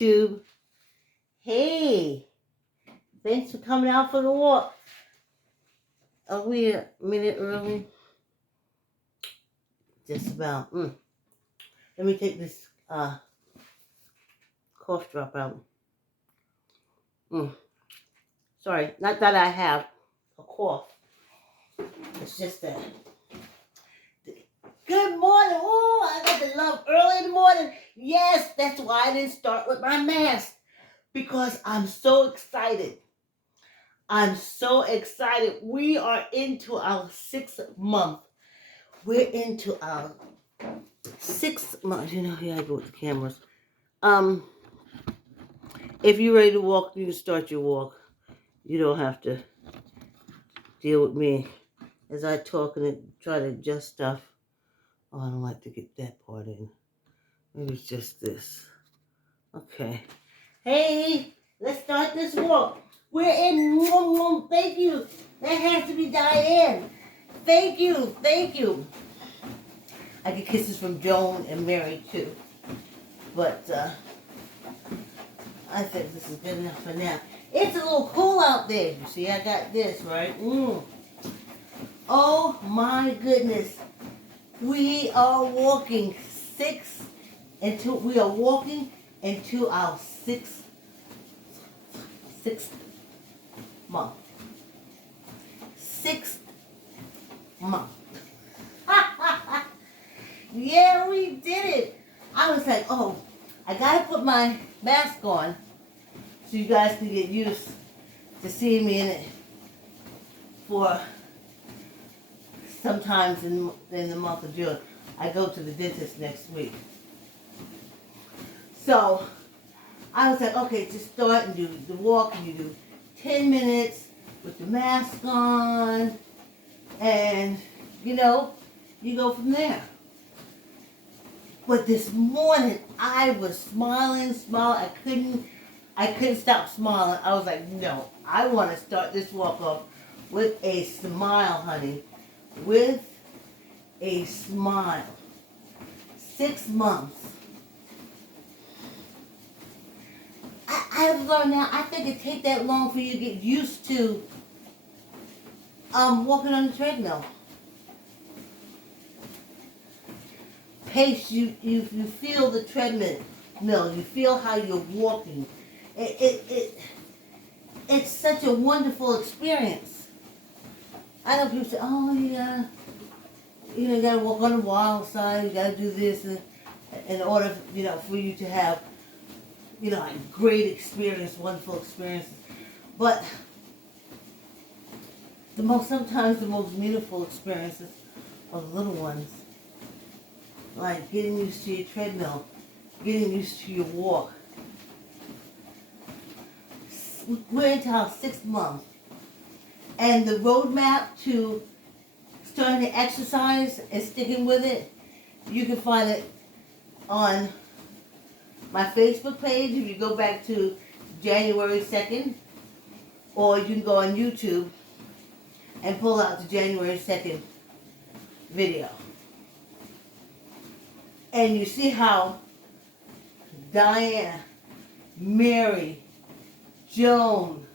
YouTube. Hey, thanks for coming out for the walk. Are we a minute early? Just about. Let me take this cough drop out. Sorry, not that I have a cough. It's just that. Good morning. Oh, I got the love early in the morning. Yes, that's why I didn't start with my mask. Because I'm so excited. I'm so excited. We are into our 6th month. We're into our 6th month. You know, here I go with the cameras. If you're ready to walk, you can start your walk. You don't have to deal with me as I talk and try to adjust stuff. Oh, I don't like to get that part in. Maybe it's just this. Okay. Hey, let's start this walk. We're in. Thank you. That has to be Diane. Thank you. I get kisses from Joan and Mary too. But I think this is good enough for now. It's a little cool out there. You see, I got this, right? Oh my goodness. We are walking into our sixth month. 6th month. Yeah, we did it. I was like, oh, I gotta put my mask on so you guys can get used to seeing me in it for sometimes in the month of June. I go to the dentist next week. So I was like, okay, just start and do the walk, and you do 10 minutes with the mask on, and you go from there. But this morning I was smiling. I couldn't stop smiling. I was like, no, I want to start this walk off with a smile, honey. With a smile. 6 months. I have learned now, I think it takes that long for you to get used to walking on the treadmill. Pace, you feel the treadmill, you feel how you're walking. It's such a wonderful experience. I know people say, oh yeah, you gotta walk on the wild side, you gotta do this in order, for you to have, a great experience, wonderful experiences. But sometimes the most meaningful experiences are the little ones. Like getting used to your treadmill, getting used to your walk. We're into our 6th month. And the roadmap to starting to exercise and sticking with it, you can find it on my Facebook page if you go back to January 2nd. Or you can go on YouTube and pull out the January 2nd video. And you see how Diana, Mary, Jones,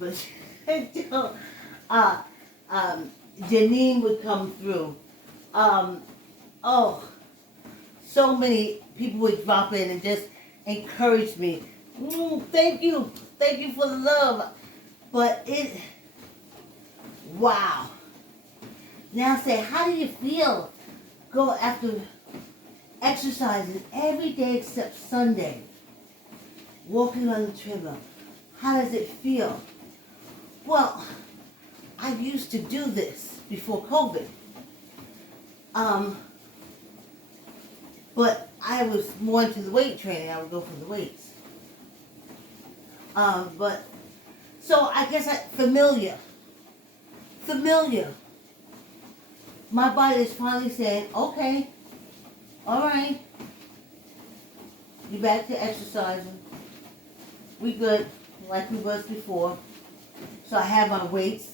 but Janine would come through. So many people would drop in and just encourage me. Thank you for the love. But wow. Now say, how do you feel? Go after exercising every day except Sunday, walking on the treadmill. How does it feel? Well, I used to do this before COVID. But I was more into the weight training. I would go for the weights. So I guess familiar. My body is finally saying, okay, all right, you're back to exercising. We good, like we was before. So I have my weights.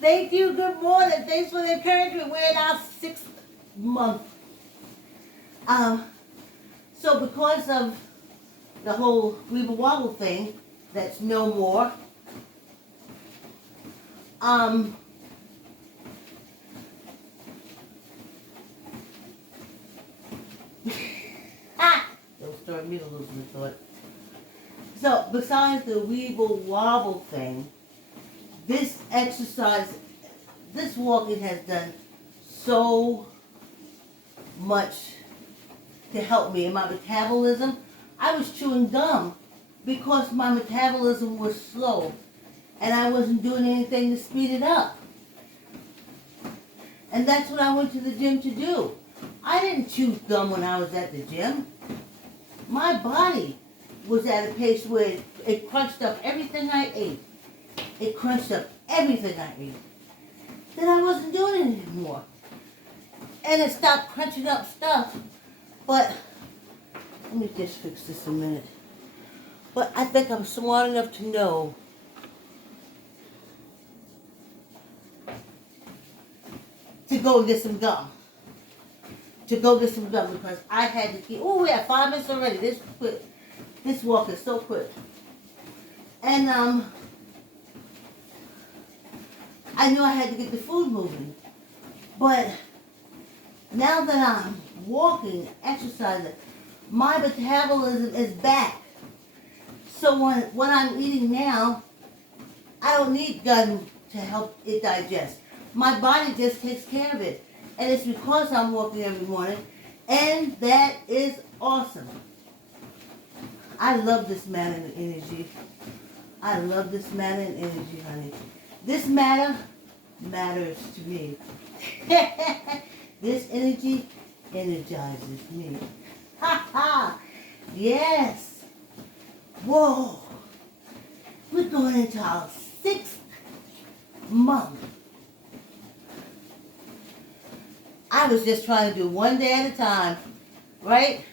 Thank you, good morning. Thanks for the encouragement. We're in our 6th month. So because of the whole weeble wobble thing, that's no more. Don't start me to lose my thought. So besides the weeble wobble thing, this exercise, this walking has done so much to help me in my metabolism. I was chewing gum because my metabolism was slow and I wasn't doing anything to speed it up. And that's what I went to the gym to do. I didn't chew gum when I was at the gym. My body was at a pace where it crunched up everything I ate. It crunched up everything I ate. Then I wasn't doing it anymore. And it stopped crunching up stuff. But, let me just fix this a minute. But I think I'm smart enough to know to go get some gum. Because I had to keep, we have 5 minutes already. This walk is so quick. And I knew I had to get the food moving. But now that I'm walking, exercising, my metabolism is back. So when I'm eating now, I don't need gum to help it digest. My body just takes care of it. And it's because I'm walking every morning. And that is awesome. I love this matter and energy. I love this matter and energy, honey. This matter matters to me. This energy energizes me. Ha ha! Yes! Whoa! We're going into our 6th month. I was just trying to do one day at a time, right?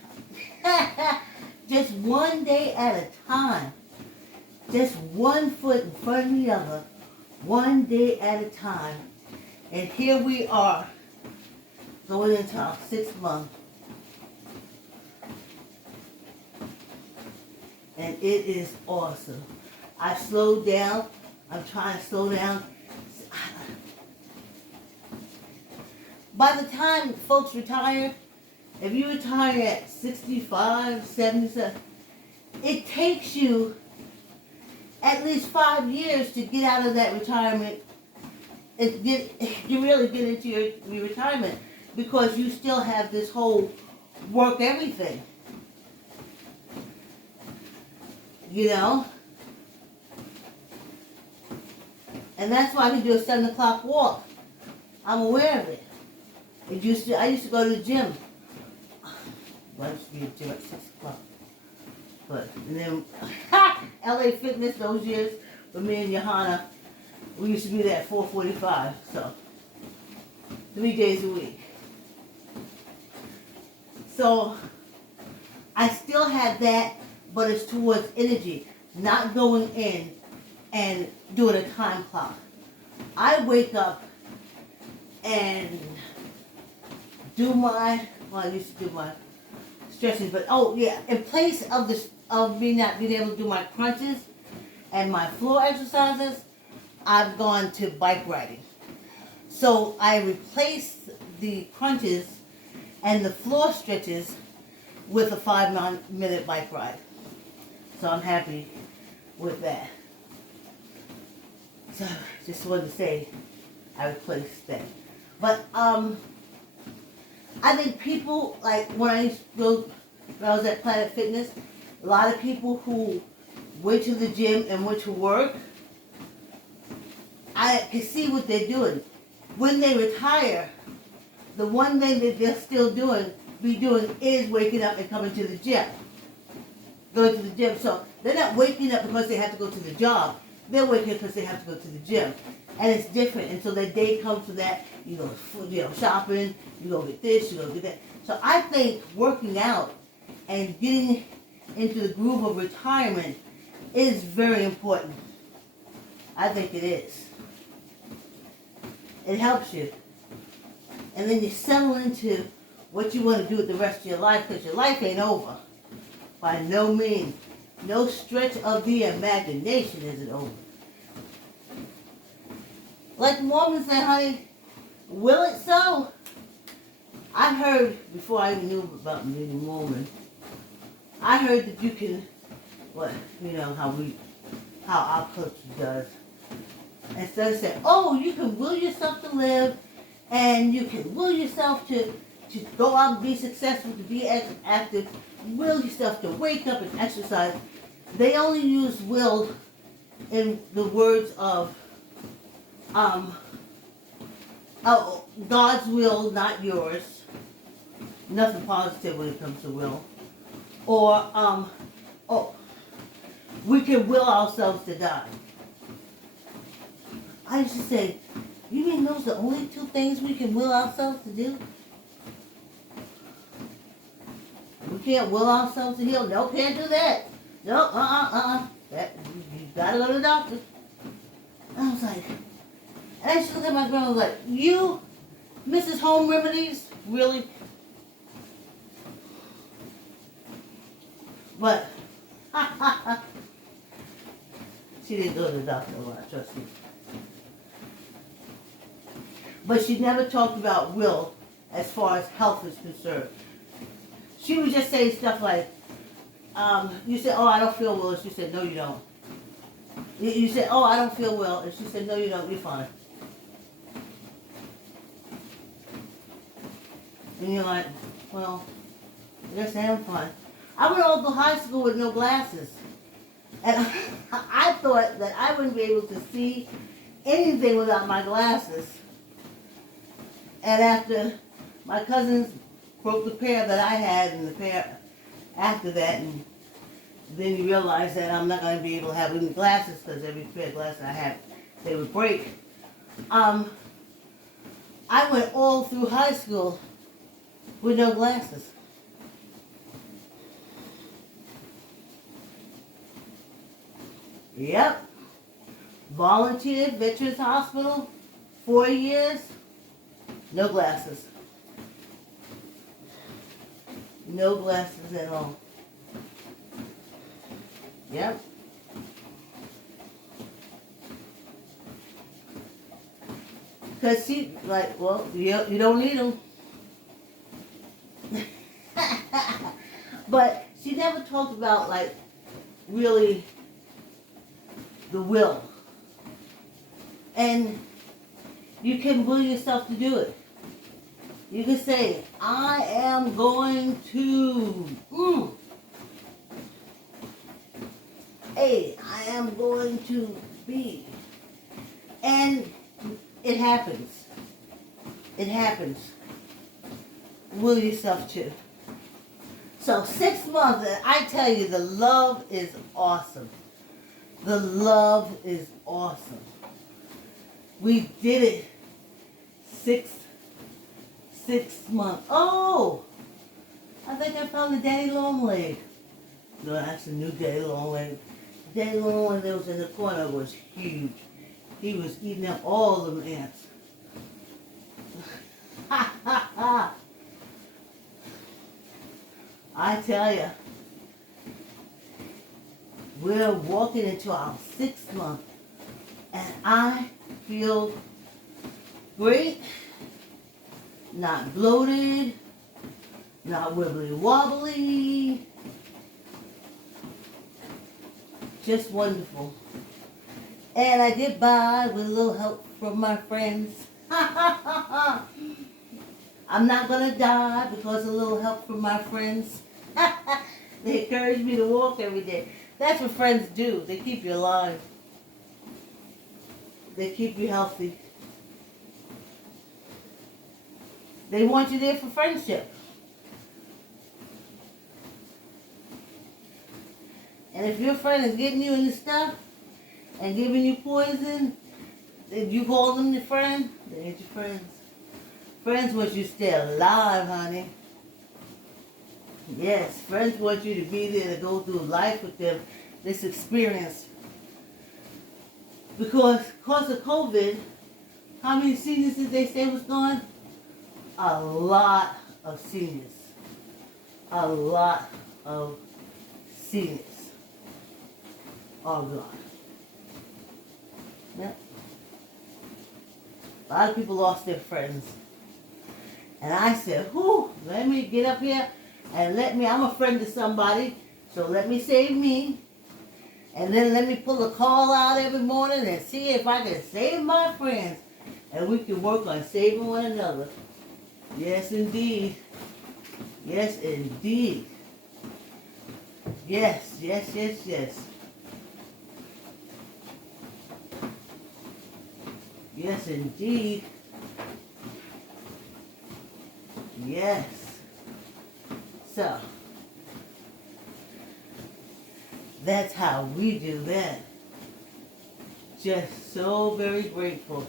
Just one day at a time. Just one foot in front of the other. One day at a time. And here we are, going into our 6th month. And it is awesome. I've slowed down. I'm trying to slow down. By the time folks retire, if you retire at 65, 77, it takes you at least 5 years to get out of that retirement and really get into your retirement, because you still have this whole work everything. You know? And that's why I can do a 7 o'clock walk. I'm aware of it. I used to go to the gym. Well, I used to be at the gym at 6 o'clock. And then LA Fitness those years with me and Johanna, we used to be there at 4:45. So 3 days a week. So I still have that, but it's towards energy, not going in and doing a time clock. I wake up and I used to do my stretching, but in place of me not being able to do my crunches and my floor exercises, I've gone to bike riding. So I replaced the crunches and the floor stretches with a 5-minute bike ride. So I'm happy with that. So just wanted to say I replaced that. But I think people, like when I was at Planet Fitness, a lot of people who went to the gym and went to work, I can see what they're doing. When they retire, the one thing that they'll still be doing is waking up and coming to the gym. Going to the gym. So they're not waking up because they have to go to the job. They're waking up because they have to go to the gym. And it's different. And so that day comes to that, you go shopping, you go get this, you go get that. So I think working out and getting into the groove of retirement is very important. I think it is. It helps you. And then you settle into what you want to do with the rest of your life, because your life ain't over. By no means. No stretch of the imagination is it over. Like the Mormons say, honey, will it so? I heard, before I even knew about being Mormon, I heard that you can, how our culture does. And so they said, oh, you can will yourself to live, and you can will yourself to go out and be successful, to be active, will yourself to wake up and exercise. They only use will in the words of God's will, not yours. Nothing positive when it comes to will. Or, we can will ourselves to die. I used to say, you mean those are the only two things we can will ourselves to do? We can't will ourselves to heal. No, can't do that. No, That, you gotta go to the doctor. I was like, and I used to look at my grandma and was like, you, Mrs. Home Remedies? Really? But, she didn't go to the doctor a lot, trust me. But she never talked about will as far as health is concerned. She would just say stuff like, you said, oh, I don't feel well. And she said, no, you don't. You said, oh, I don't feel well. And she said, no, you don't. You're fine. And you're like, well, I guess I am fine. I went all through high school with no glasses. And I thought that I wouldn't be able to see anything without my glasses. And after my cousins broke the pair that I had and the pair after that, and then you realize that I'm not going to be able to have any glasses because every pair of glasses I had, they would break. I went all through high school with no glasses. Yep. Volunteered, Veterans Hospital, 4 years, no glasses. No glasses at all. Yep. Because she, like, well, you don't need them. But she never talked about, like, really the will. And you can will yourself to do it. You can say, I am going to, A, I am going to B. And it happens. It happens. Will yourself to. So 6 months, and I tell you, the love is awesome. The love is awesome. We did it 6 months. Oh, I think I found the daddy long leg. No, that's a new daddy long leg. Daddy long leg that was in the corner was huge. He was eating up all them ants. Ha ha ha. I tell you, we're walking into our 6th month, and I feel great, not bloated, not wibbly wobbly, just wonderful. And I get by with a little help from my friends. I'm not going to die because of a little help from my friends. They encourage me to walk every day. That's what friends do. They keep you alive. They keep you healthy. They want you there for friendship. And if your friend is getting you into stuff and giving you poison, if you call them your friend, they ain't your friends. Friends want you to stay alive, honey. Yes, friends want you to be there to go through life with them, this experience. Because of COVID, how many seniors did they say was gone? A lot of seniors. A lot of seniors are gone. Yep. A lot of people lost their friends. And I said, whew, let me get up here and I'm a friend to somebody, so let me save me. And then let me pull a call out every morning and see if I can save my friends. And we can work on saving one another. Yes, indeed. Yes, indeed. Yes, yes, yes, yes. Yes, indeed. Yes. So, that's how we do that. Just so very grateful.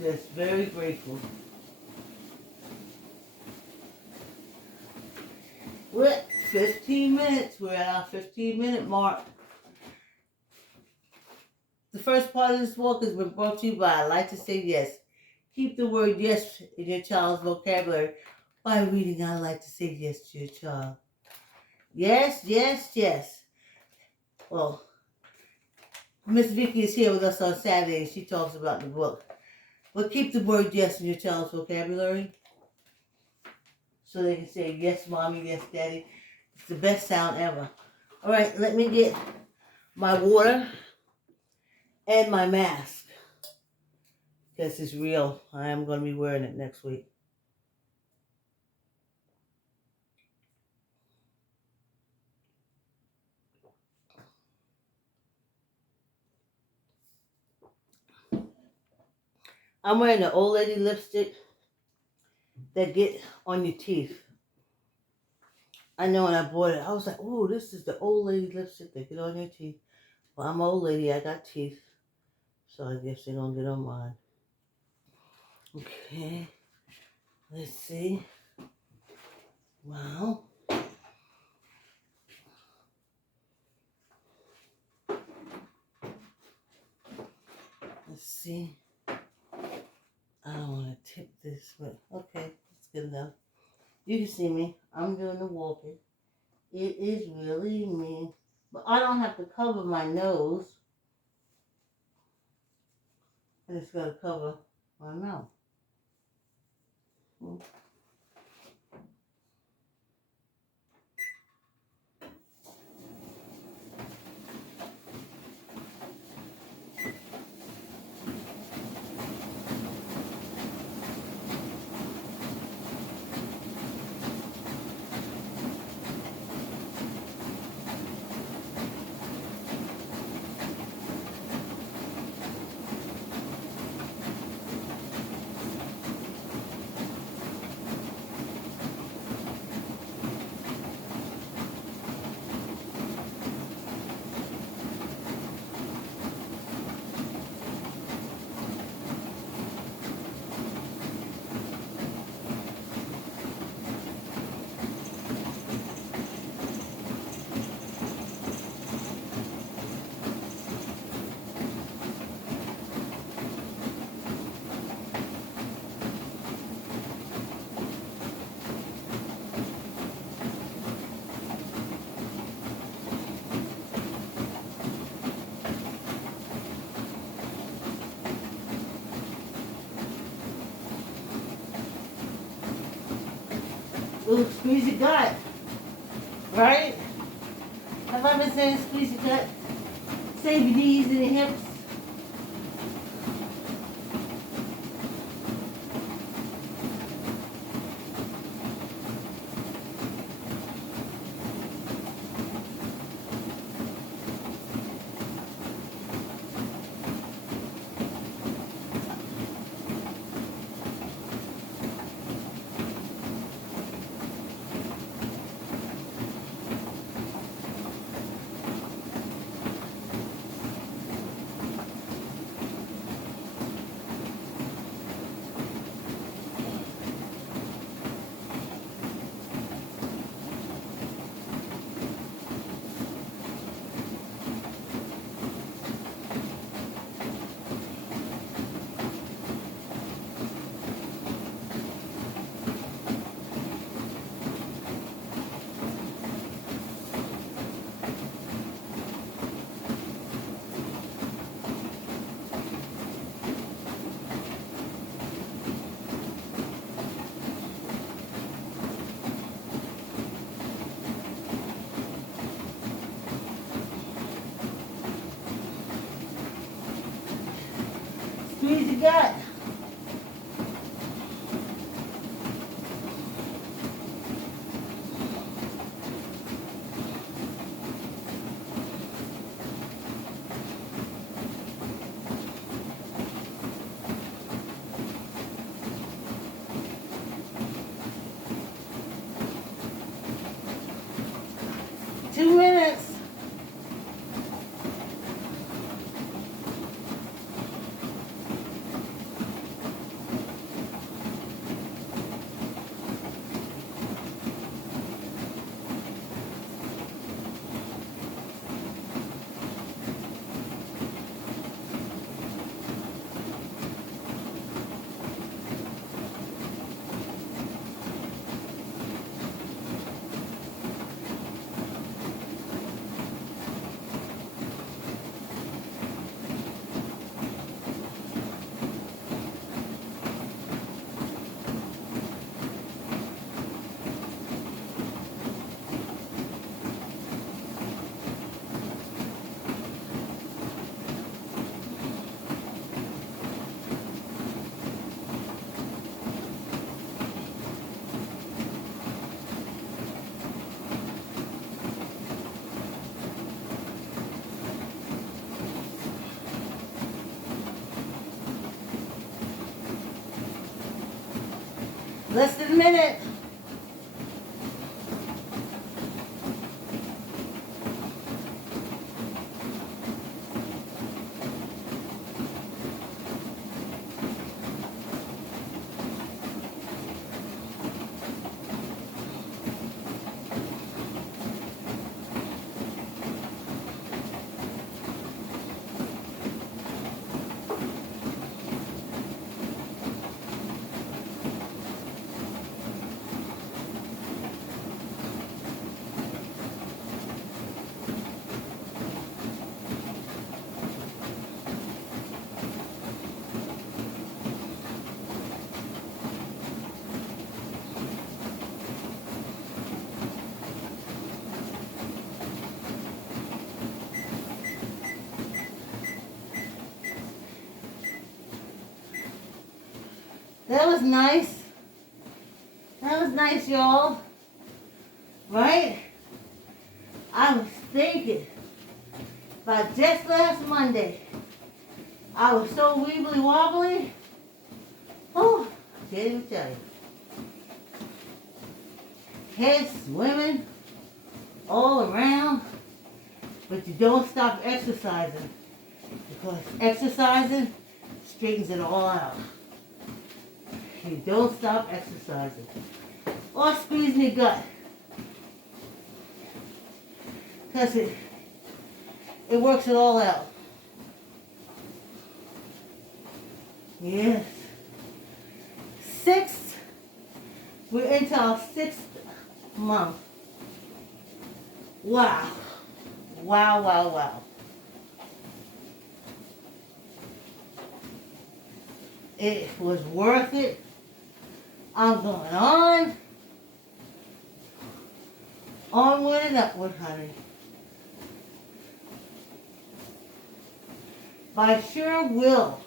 Just very grateful. We're at 15 minutes. We're at our 15-minute mark. The first part of this walk has been brought to you by I Like to Say Yes. Keep the word yes in your child's vocabulary by reading I Like to Say Yes to your child. Yes, yes, yes. Well, Miss Vicky is here with us on Saturday and she talks about the book. But keep the word yes in your child's vocabulary so they can say yes, mommy, yes, daddy. It's the best sound ever. All right, let me get my water and my mask. Because it's real. I am going to be wearing it next week. I'm wearing the old lady lipstick that get on your teeth. I know when I bought it, I was like, oh, this is the old lady lipstick that get on your teeth. Well, I'm an old lady. I got teeth. So I guess they don't get on mine. Okay. Let's see. Wow. Let's see. I don't want to tip this, but okay. It's good enough. You can see me. I'm doing the walking. It is really me. But I don't have to cover my nose. I just got to cover my mouth. Ooh, squeeze your gut. Right? Have I been saying squeeze your gut? Save your knees and your hips. you got? Two minutes. Less than a minute. That was nice. That was nice, y'all. Right? I was thinking about just last Monday. I was so weebly wobbly. Oh, I can't even tell you. Head swimming all around. But you don't stop exercising. Because exercising straightens it all out. You don't stop exercising. Or squeeze your gut. Because it works it all out. Yes. We're into our 6th month. Wow. Wow, wow, wow. It was worth it. I'm going onward and upward, honey. By sure will.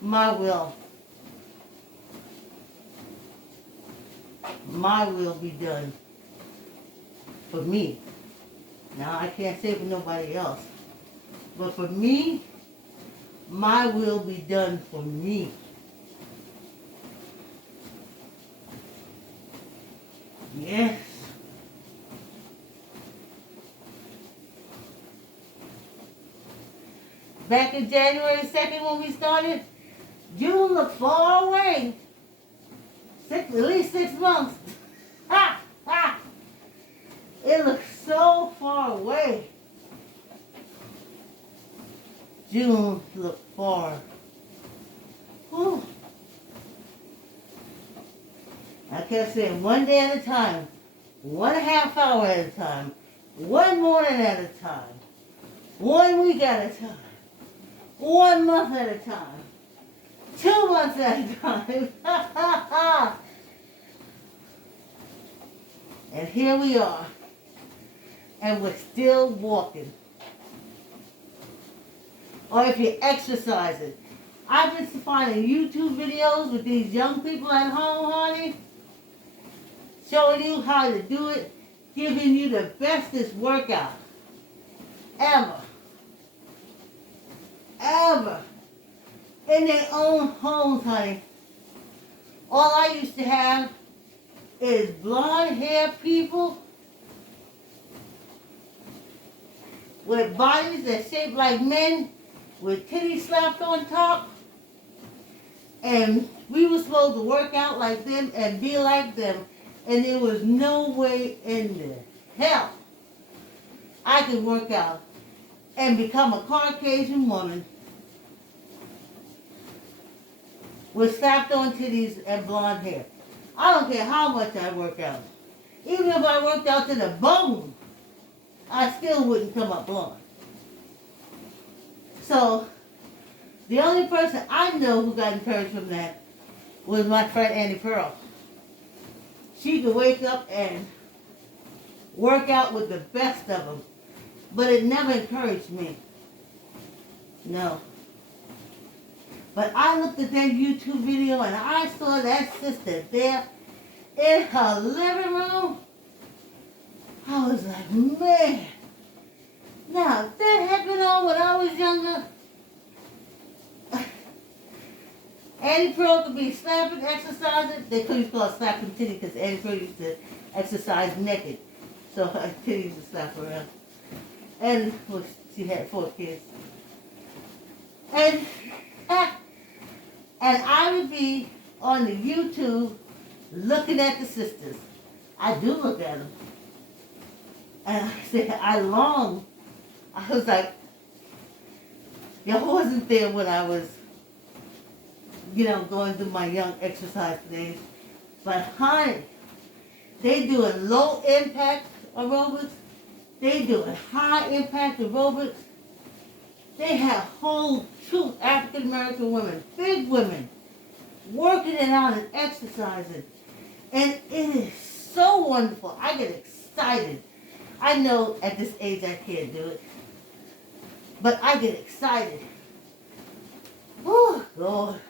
My will. My will be done. For me. Now, I can't say for nobody else. But for me, my will be done for me. Yes. Back in January 2nd when we started, June looked far away. At least 6 months. Ha! Ha! It looks so far away. June looked far. Whew. I kept saying 1 day at a time, 1.5 hour at a time, 1 morning at a time, 1 week at a time, 1 month at a time, 2 months at a time. And here we are. And we're still walking. or if you're exercising. I've been finding YouTube videos with these young people at home, honey, showing you how to do it, giving you the bestest workout ever. Ever. In their own homes, honey. All I used to have is blonde hair people with bodies that shaped like men, with titties slapped on top. And we were supposed to work out like them and be like them. And there was no way in the hell I could work out and become a Caucasian woman with slapped on titties and blonde hair. I don't care how much I work out. Even if I worked out to the bone, I still wouldn't come up blonde. So, the only person I know who got encouraged from that was my friend Annie Pearl. She could wake up and work out with the best of them, but it never encouraged me. No. But I looked at that YouTube video and I saw that sister there in her living room. I was like, man. Now, if that happened on when I was younger, Annie Pearl could be slapping, exercising. They couldn't call it slapping titty because Annie Pearl used to exercise naked. So her titties would slap around. And well, she had 4 kids. And I would be on the YouTube looking at the sisters. I do look at them. And I said, I long. I was like, y'all wasn't there when I was, going through my young exercise days. But honey, they doing low impact aerobics. They doing high impact aerobics. They have whole true African American women, big women, working it out and exercising. And it is so wonderful. I get excited. I know at this age I can't do it. But I get excited. Oh, Lord.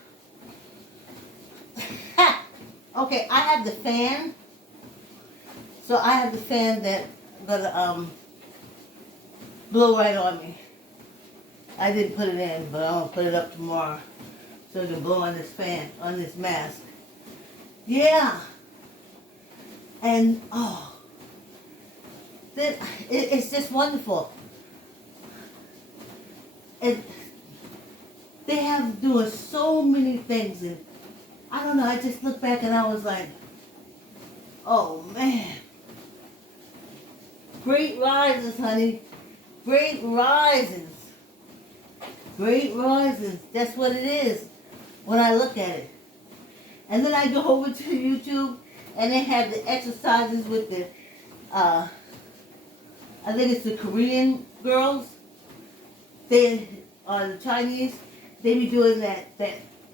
Okay, I have the fan. So I have the fan that gonna blow right on me. I didn't put it in, but I'm gonna put it up tomorrow so it can blow on this fan, on this mask. Yeah. And it's just wonderful. And they have doing so many things, and I don't know, I just look back and I was like, oh man. Great rises, honey. Great rises. Great rises. That's what it is when I look at it. And then I go over to YouTube and they have the exercises with the, I think it's the Korean girls. They are the Chinese. They be doing that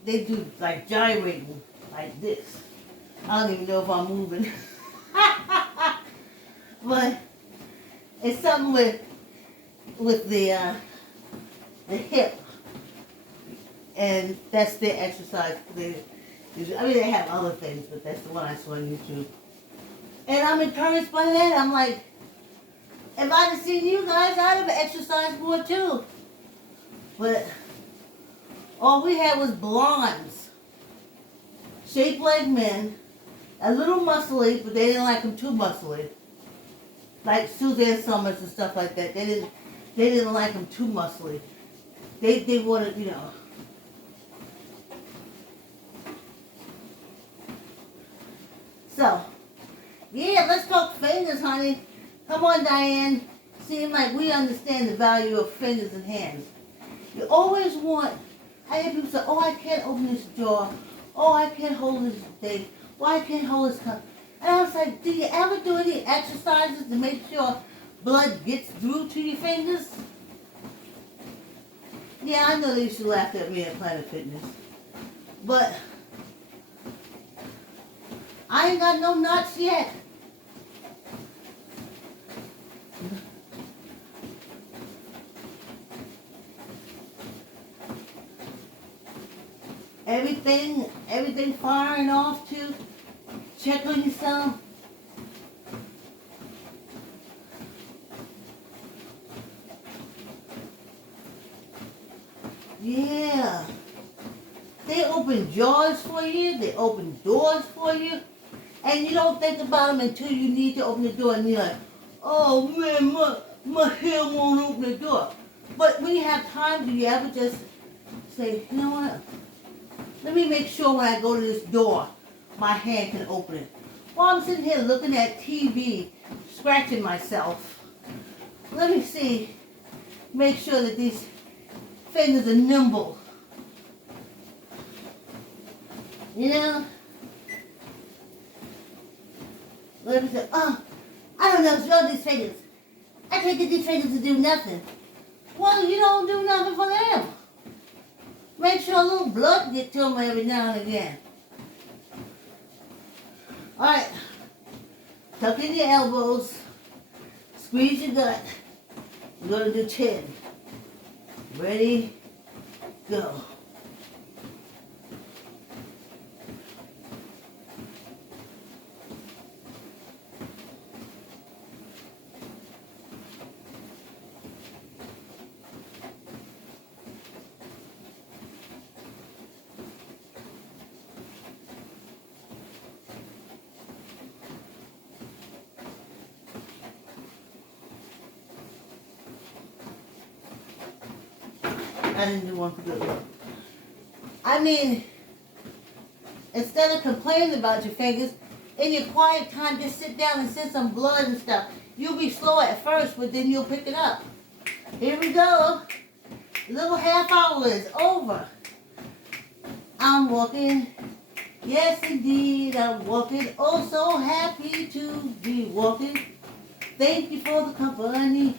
they do like gyrating like this. I don't even know if I'm moving. But it's something with the hip, and that's their exercise. They have other things, but that's the one I saw on YouTube. And I'm encouraged by that. I'm like, if I'd have seen you guys, I'd have exercised more too. But all we had was blondes, shaped like men, a little muscly, but they didn't like them too muscly. Like Suzanne Summers and stuff like that. They didn't like them too muscly. They wanted, So, yeah, let's talk fingers, honey. Come on, Diane. Seem like we understand the value of fingers and hands. You always want, I hear people say, oh, I can't open this drawer. Oh, I can't hold this thing. Oh, I can't hold this cup. And I was like, do you ever do any exercises to make sure blood gets through to your fingers? Yeah, I know they used to laugh at me at Planet Fitness. But I ain't got no nuts yet. everything firing off too. Check on yourself. Yeah. They open jars for you. They open doors for you. And you don't think about them until you need to open the door. And you're like, oh man, my hair won't open the door. But when you have time, do you ever just say, you know what? Let me make sure when I go to this door, my hand can open it. While I'm sitting here looking at TV, scratching myself, let me see, make sure that these fingers are nimble. You know? Let me say, oh, I don't know, show these fingers. I can't get these fingers to do nothing. Well, you don't do nothing for them. Make sure a little blood gets to them every now and again. Alright, tuck in your elbows, squeeze your gut. We're going to do 10. Ready, go. I didn't do one for good luck. I mean, instead of complaining about your fingers, in your quiet time, just sit down and send some blood and stuff. You'll be slow at first, but then you'll pick it up. Here we go. Little half hour is over. I'm walking. Yes, indeed, I'm walking. Oh, so happy to be walking. Thank you for the company.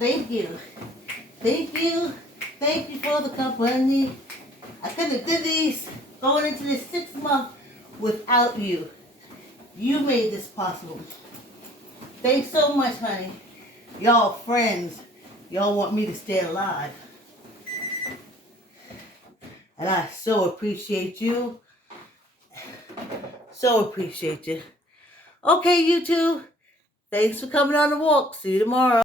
Thank you. Thank you. Thank you for the company. I couldn't have done these going into this 6th month without you. You made this possible. Thanks so much, honey. Y'all friends. Y'all want me to stay alive. And I so appreciate you. So appreciate you. Okay, you two. Thanks for coming on the walk. See you tomorrow.